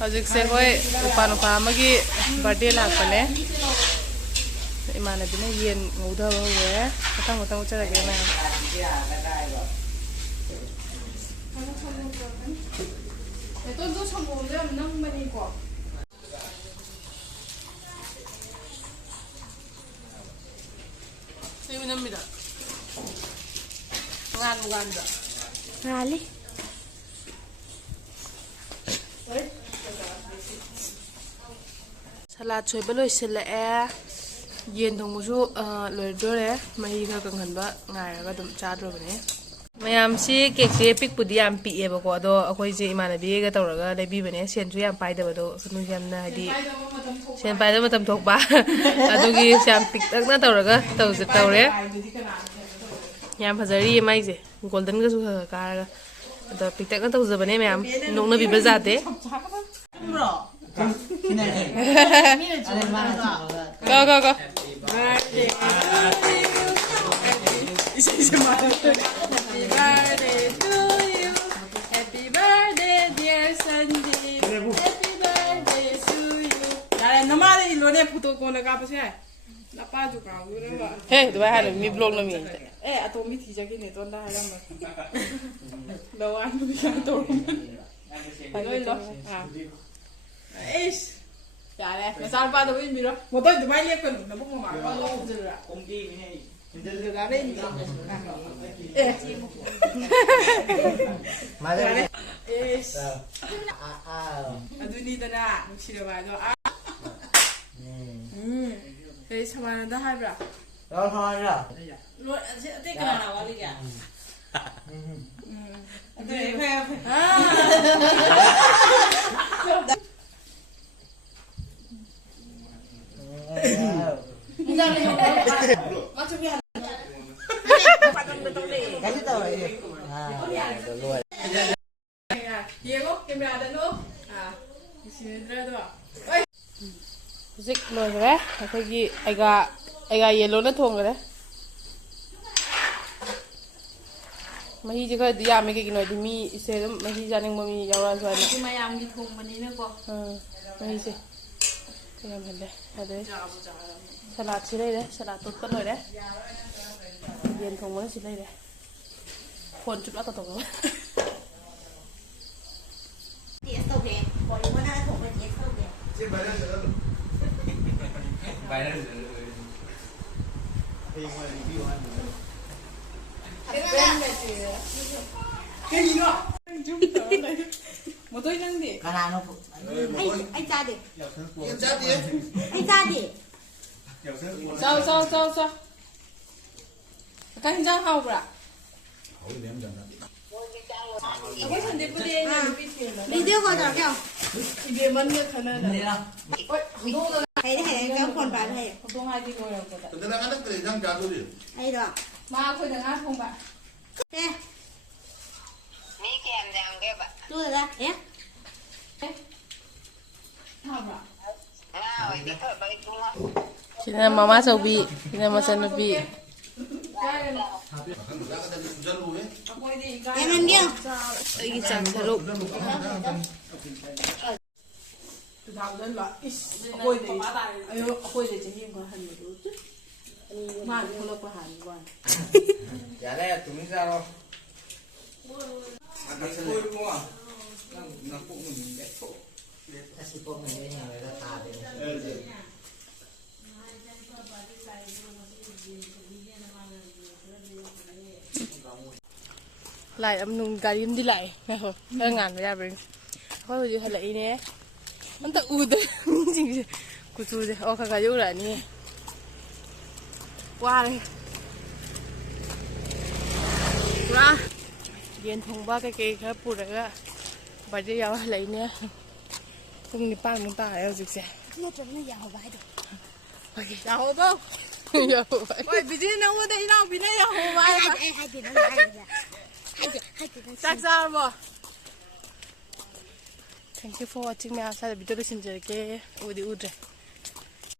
ꯍꯧꯖꯤꯛꯁꯦ ꯑꯩꯈꯣꯏ ꯅꯨꯄꯥ ꯑꯃꯒꯤ ꯕꯥꯔꯗꯦ ꯂꯥꯛꯄꯅꯦ ꯏꯃꯥꯟꯅꯕꯤꯅ ꯌꯦꯟ ꯉꯧꯗꯕ ꯍꯧꯔꯦ ꯃꯊꯪ ꯎꯠꯆꯔꯒꯦ ꯃꯌꯥꯝ ꯇꯣꯟꯗꯣ ꯁꯪꯒꯣꯝꯗꯣ ꯌꯥꯝ ꯅꯪꯕꯅꯤꯀꯣ ꯁꯤꯕꯨ ꯅꯝꯃꯤꯗ ꯉꯥꯟꯕ ꯉꯥꯜꯂꯤ ꯁꯂꯥꯠ ꯁꯣꯏꯕ ꯂꯣꯏꯁꯤꯜꯂꯛꯑꯦ ꯌꯦꯟ ꯊꯣꯡꯕꯁꯨ ꯂꯣꯏꯗꯣꯔꯦ ꯃꯍꯤ ꯈꯔ ꯀꯪꯍꯟꯕ ꯉꯥꯏꯔꯒ ꯑꯗꯨꯝ ꯆꯥꯗ꯭ꯔꯕꯅꯦ ꯃꯌꯥꯝꯁꯤ ꯀꯦꯛꯁꯦ ꯄꯤꯛꯄꯨꯗꯤ ꯌꯥꯝ ꯄꯤꯛꯑꯦꯕꯀꯣ ꯑꯗꯣ ꯑꯩꯈꯣꯏꯁꯦ ꯏꯃꯥꯟꯅꯕꯤꯒ ꯇꯧꯔꯒ ꯂꯩꯕꯤꯕꯅꯦ ꯁꯦꯟꯁꯨ ꯌꯥꯝ ꯄꯥꯏꯗꯕꯗꯣ ꯌꯥꯝꯅ ꯍꯥꯏꯗꯤ ꯁꯦꯟ ꯄꯥꯏꯗꯕ ꯃꯇꯝ ꯊꯣꯛꯄ ꯑꯗꯨꯒꯤ ꯌꯥꯝ ꯄꯤꯛꯇꯛꯅ ꯇꯧꯔꯒ ꯇꯧꯔꯦ ꯌꯥꯝ ꯐꯖꯔꯤꯌꯦ ꯃꯥꯏꯁꯦ ꯒꯣꯜꯗꯟꯒꯁꯨ ꯈꯔ ꯀꯥꯔꯒ ꯑꯗꯣ ꯄꯤꯛꯇꯛꯅ ꯇꯧꯖꯕꯅꯦ ꯃꯌꯥꯝ ꯅꯣꯛꯅꯕꯤꯕ ꯌꯥꯗꯦ go Happy birthday to you. Happy birthday, dear Sandeep. Happy birthday to you. Yare, namale ilone photo ko na kapase hai. Lapa ju ka ura. Hey, do I have me blog na mi? Eh, ato mi thi jagi ne ton da ha ma. Lawan mi ka to. Ai lo. Ah. Eish. Yare, masal pa do mi ro. Mo to du mai le ko na mo ma ko lo ju ra. Kong ki mi nei. ꯑꯗꯨꯅꯤꯗꯅ ꯅꯨꯡꯁꯤꯔꯕ ꯑꯗꯣ ꯀꯔꯤ ꯁꯃꯥꯅꯟꯗ ꯍꯥꯏꯕ꯭ꯔꯥ ꯑꯇꯩ ꯀꯅꯥꯅ ꯋꯥꯠꯂꯤꯒꯦ Hꯧꯖꯤꯛ ꯂꯣꯏꯈ꯭ꯔꯦ ꯑꯩꯈꯣꯏꯒꯤ ꯑꯩꯒ ꯌꯦꯜꯂꯣꯅ ꯊꯣꯡꯈ꯭ꯔꯦ ꯃꯍꯤꯁꯦ ꯈꯔꯗꯤ ꯌꯥꯝꯃꯦ ꯀꯩꯒꯤꯅꯣ ꯍꯥꯏꯗꯤ ꯃꯤ ꯏꯁꯦ ꯑꯗꯨꯝ ꯃꯍꯤ ꯆꯥꯅꯤꯡꯕ ꯃꯤ ꯌꯥꯎꯔꯛꯑꯁꯨ ꯍꯥꯏꯅ ꯃꯌꯥꯝꯒꯤ ꯊꯣꯡꯕꯅꯤꯅꯀꯣ ꯃꯍꯤꯁꯦ ꯌꯥꯝꯍꯜꯂꯦ ꯑꯗꯩ ꯁꯂꯥꯠꯁꯤ ꯂꯩꯔꯦ ꯁꯂꯥꯠ ꯇꯣꯠꯄ ꯂꯣꯏꯔꯦ ꯌꯦꯟ ꯊꯣꯡꯕꯅ ꯁꯤ ꯂꯩꯔꯦ ꯐꯣꯟ ꯆꯨꯞꯂꯛꯀ ꯇꯧꯕ Motor nanti. Kanano po? Ay tadi. Ay tadi. Sao. Kan jang hao bra. Aku sendiri pun dia yang lebih film. Video ko daw kyo. Ibe man niya kana na. Oi, hudong na. Hay kyo phone ba hay. Hudong hai di ko yo ko da. Tanda na kare jang jadu ri. Hay do. Ma ko da nga thong ba. Eh. Mi kem dang ke ba. Tu la. Eh. Ha ba. Na oi di ko ba itu ma. Sina mama sobi, sina masanubi. Jangan dia. Lagi cantik. Lại âm nung gà đi lại nghe không hơi ngàn với mình thôi rồi hơi lại nè anh ta u đấy gì cụ chú đấy ô khá yêu lại nè qua đây qua điền thùng ba cái khá bự đấy á bà đi vào lại nè không đi pan chúng ta ở dịch xe Nó chấm nó giàu vãi được. ok giàu đâu giàu vậy vậy bị gì nó ở đây nào bị nó giàu vậy Hai chị nó vãi rồi. 짝 잡아. Thank you for watching my outside video. 우리 우드.